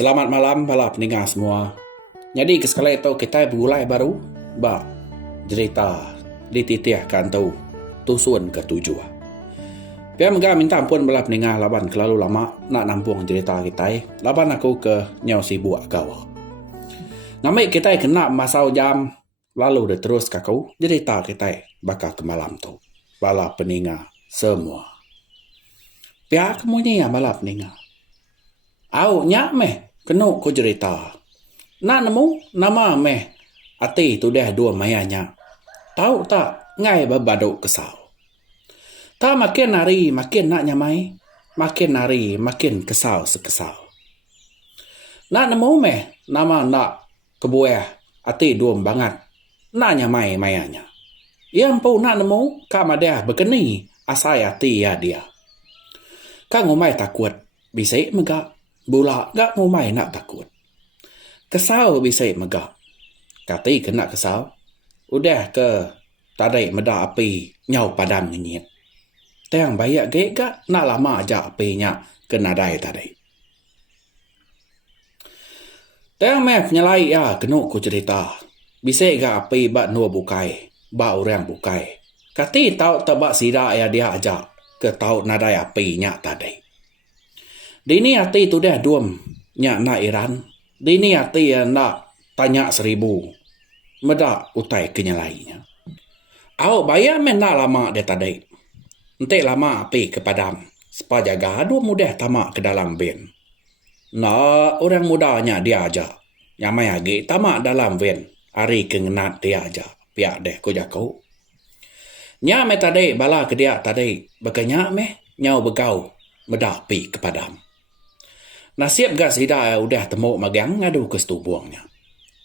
Selamat malam para pendengar semua. Jadi sekali itu kita berulai baru bak cerita dititiahkan tahu tusun ketujuh. Pia megah minta ampun bala pendengar laban kelalu lama nak nampung cerita kita. Laban aku ke nyau sibuk gawa. Namai kita kena masau jam lalu dah terus kakau cerita kita bakal ke malam tu. Bala pendengar semua. Pia kemunya bala pendengar. Au nyak meh kenu ko cerita. Nak nemu nama meh ati tu dah dua mayanya. Tahu tak ngai babaduk kesal. Tak makin hari makin nak nyamai, makin hari makin kesal sekesal. Nak nemu meh nama nak kebuah ati dua bangat. Nak nyamai mayanya. Yang pun nak nemu kamadah berkeni asai ati ya dia. Kang ngumai takut bisik megak. Bula gak ngumai nak takut. Kesal bisa megak. Kati kena kesal. Udah ke tadai meda api nyau padam ngenyit. Teng bayak gek gak nak lama aja apinya kena dai tadai. Teng meh nyelai ya kenu ku cerita. Bisa gak api bak nuo bukai. Bak orang bukai. Kati tau tebak sida ya dia aja ke tau nadai apinya tadai. Dini hati tu dah duam nyak nak Iran. Dini hati nak tanya 1000. Meda utai kenyalainya. Awak bayar men nak lama dia tadi. Entek lama api ke padam. Supaya jaga dua mudah tamak ke dalam ben. Nak orang mudanya dia aja. Yang mai agi tamak dalam ben. Hari kengenat dia aja. Piak deh ko jakau. Nyak me tadi bala ke dia tadi. Bekenyak meh nyau begau. Meda api ke padam. Nasib gak sida udah temu magang ngadu ke setubuangnya.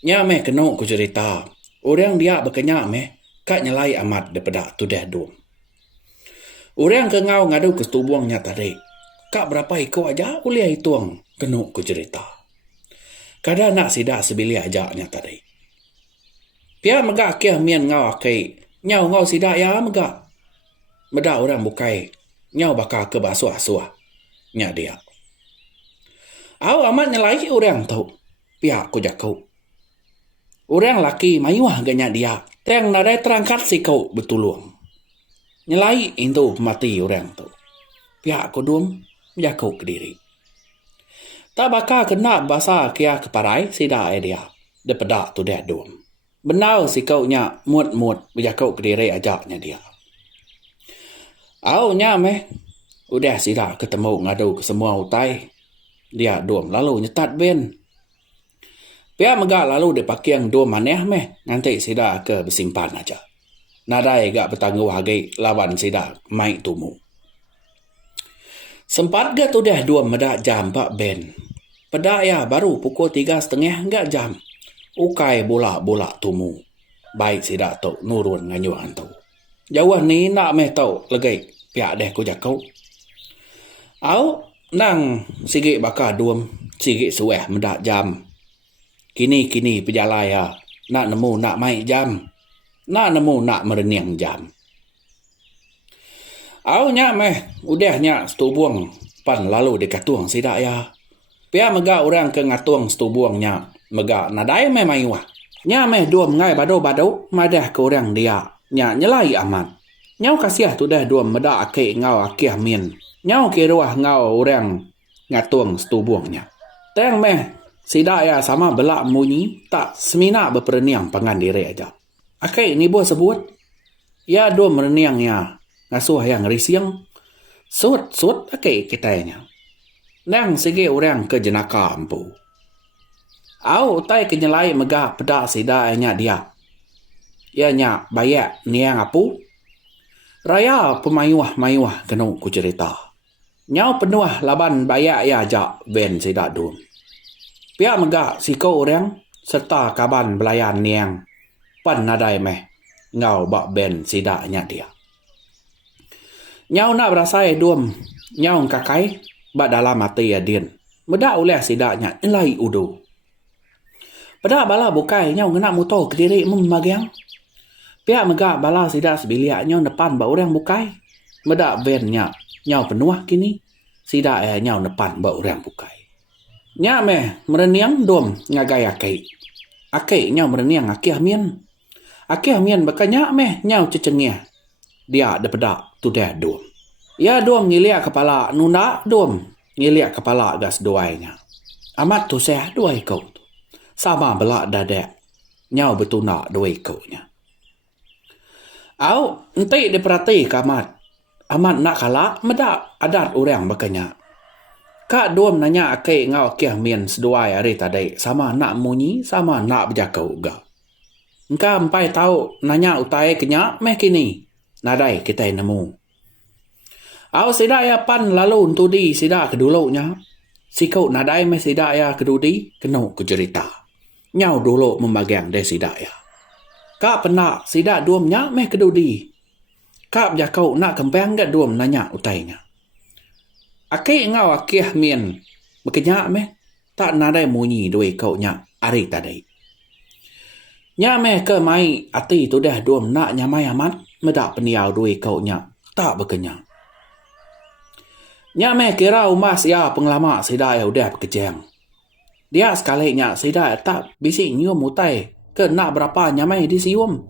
Nya meh kena ku cerita. Orang dia berkenyak meh kak nyelai amat daripada tu dah dum. Orang ke ngau ngadu ke setubuangnya tadi. Kak berapa iko aja uliah hituang kena ku cerita. Kadang nak sida sebili ajaknya tadi. Pia megak kia mien ngau akai. Nyau ngau sida ya megak. Meda orang bukai. Nyau bakal ke basuh-asuh. Nya dia. Aw amat nyelai orang tahu. Pihak ku jakau. Orang laki mayuah ganyak dia. Teng nadai terangkat si kau betulung. Nyelai itu mati orang tahu. Pihak ku dum jakau ke diri. Tak bakal kena bahasa kia keparai sida dia. Daripada tu dia dum. Benar si kau nya mut-mut jakau ke diri ajaknya dia. Aw nya meh. Udah sida ketemu ngadu ke semua utai. Dia dom lalu nyetat ben. Pia megak lalu dia pakai yang dom maneh meh. Nanti sida ke bersimpan aja. Nadai gak bertangguh hagai lawan sida mai tumu. Sempat gak tu dah dom medak jam pak ben. Pedak ya baru pukul 3:30 gak jam. Ukai bola-bola tumu. Baik sida tu nurun nganyuan tu. Jauh ni nak meh tau legai. Pia deh ku jakau. Au nang sigi bakal duam, sigi sueh mendak jam. Kini pejalaya, nak nemu nak mai jam. Nak nemu nak mereniang jam. Au nyak meh, udah nyak setubuang pan lalu dikatuang sida ya. Pia megak orang ke ngatuang setubuang nyak, megak nadai meh mayuah. Nyak meh duam ngai bado-bado, madah ke orang dia. Nyak nyelai amat. Nyau kasiah tu dah duam medak akik ngau akih min. Nyau kiruah ngau orang ngatuang setubuangnya. Teng meh, sida ya sama belak munyi, tak semina berpereniang pangan diri aja. Akai ni buah sebut, ya dua mereniang ya, ngasuh yang risiang, sut akai kitanya. Nang segi orang ke jenaka ampu. Au tai kenyelai megah pedak sida nya dia. Ya nya bayak niang apu. Raya pemayuah-mayuah kena ku cerita. Nyau penuh laban bayak ya ajak ben sida dun. Pihak megak siko orang serta kaban belayan niang. Pan nadai meh ngau bak ben sida nya dia. Nyau nak berasai dum. Nyau kakai bak dalam hati ya din. Medak oleh sida nya nilai udu. Pada bala bukai nyau ngena motor ke diri memagiang. Pihak megak bala sida sebiliak nyau depan bak orang bukai. Medak ben nya. Nyau penuh kini, sida nyau nepan bak orang bukai. Nya meh mereniang dom ngagai akai. Akai nyau mereniang akih mien. Akih mien bakanya meh nyau cecengih. Dia depedak tu dah dom. Ya dom ngiliak kepala nuna dom. Ngiliak kepala gas doainya. Amat tu seh doai kau tu. Sama belak dadek. Nyau betuna doai kau nya. Au entai diperhati ke amat. Amat nak kalak medak adat orang bakanya. Kak dom nanya akai ngau akih mien seduai hari tadi. Sama nak munyi, sama nak berjakau ga. Engkau empai tahu nanya utai kenyak meh kini. Nadai kita nemu. Au sida ya pan lalu untuk di sida kedulunya. Sikau nadai meh sida ya kedudi kena kejerita. Nyau dulu membagian dari sida ya. Kak penak sida duamnya meh kedudi. Kak berjakau nak kempeng gak duam nanya utainya. Akai ngau akih mien berkenyak meh tak nadai munyi duit kau nya hari tadi. Nya meh ke mai ati tu dah duam nak nyamai amat medak peniau duit kau nya tak berkenyak. Nya meh kira umas ya pengelama sida ya udah berkejeng. Dia sekali nya sida tak bisik nyium utai ke nak berapa nyamai di sium.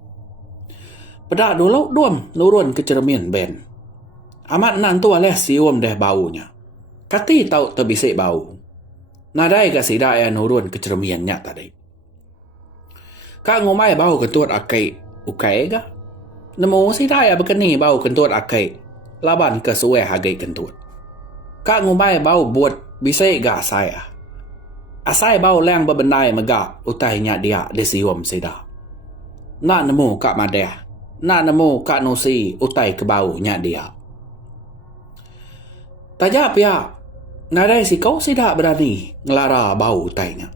Pedak dulu duam nurun ke cermin ben. Amat nantu aleh sium dah baunya. Kati tahu terbisik bau. Nadai ke sida ya nurun ke cerminnya tadi. Kak ngomai bau kentut akai ukai ga. Nemu sida ya berkeni bau kentut akai. Laban ke suwe hagai kentut. Kak ngomai bau buat bisik ga saya. Asai bau lang bebenai megak utainya dia di sium sida. Nak nemu kak madeh. Nak nemu kak nusi utai ke baunya dia. Tajap ya. Nadai si kau sida berani ngelara bau utainya.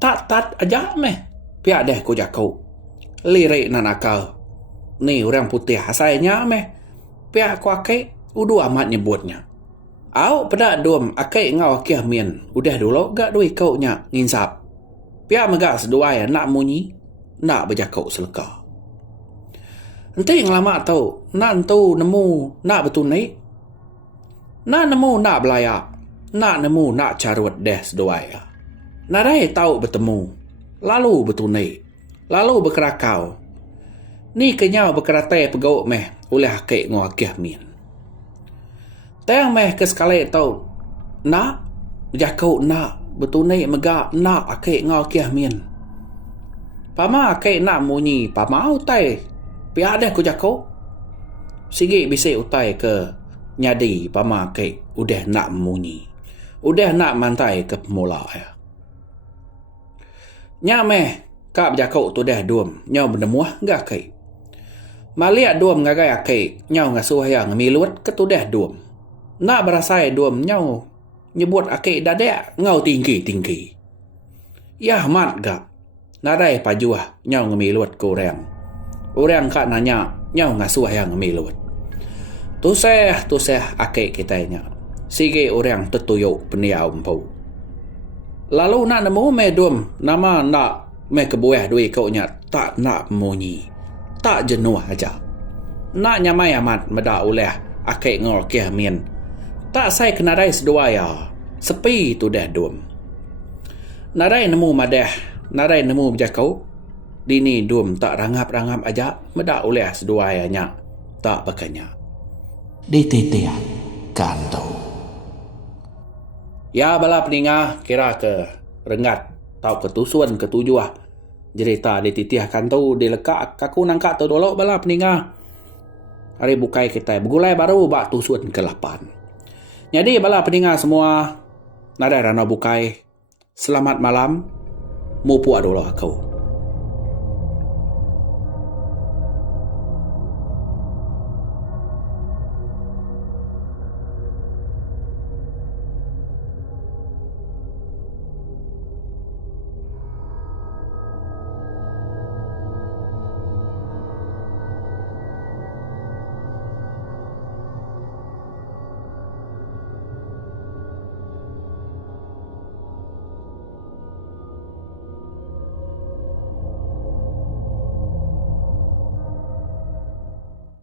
Tak aja meh. Pihak deh ku jakau. Lirik nanakal. Ni orang putih asainya meh. Pihak ku akai udu amat nyebutnya. Au pedak dom akai ngau akih mien. Udah dulu gak duit kau nya nginsap. Pihak megak seduai nak munyi. Nak berjakau seleka. Nanti yang lama tahu. Nak entu nemu nak betul naik. Nak nemu nak belayak. Nak nemu nak carut deh seduai. Nadai tahu bertemu. Lalu betul naik. Lalu berkerakau. Ni kenyau berkeratai pegauk meh. Oleh akai ngau akih mien. Tayang meh ke sekali tahu. Nak. Berjakau nak. Betul naik megak. Nak akai ngau akih mien. Pama akai nak munyi. Pama utai. Pihak dah ku jakau. Sigit bisik utai ke nyadi pama akai. Udah nak munyi. Udah nak mantai ke pemula ya. Nya meh. Kak berjakau tu dah duam. Nyau bernemuah gak akai. Maliak duam ngagai akai. Nyau ngasuh yang milut ke tu dah duam. Nak berasai duam nyau. Nyebut akai dadek ngau tinggi-tinggi. Yah mat gak. Nadai pajuah nyau ngemilut ke orang. Orang kak nanya nyau ngasuh yang ngemilut. Tu seh akai kitanya. Sige orang tertuyuk peniau empau. Lalu nak nemu medum nama nak me kebuah duit kau nya tak nak munyi. Tak jenuh aja. Nak nyamai amat medak oleh akai ngol keh mien. Tak sai kenadai sedua ya. Sepi tu dah dum. Nadai nemu madeh. Nadai nemu berjakau. Dini dum tak rangap-rangap aja. Medak oleh sedua ya nya. Tak pakainya. Di titian kantau. Ya bala peninga kira ke rengat. Tau ketusuan ketujuah. Cerita di titiah kantau. Di lekak kaku nangkak tu dulu bala peninga. Hari bukai kita. Begulai baru bak tusuan ke-8. Jadi bala peninga semua. Nadai rana bukai. Selamat malam. Mupu dulu aku.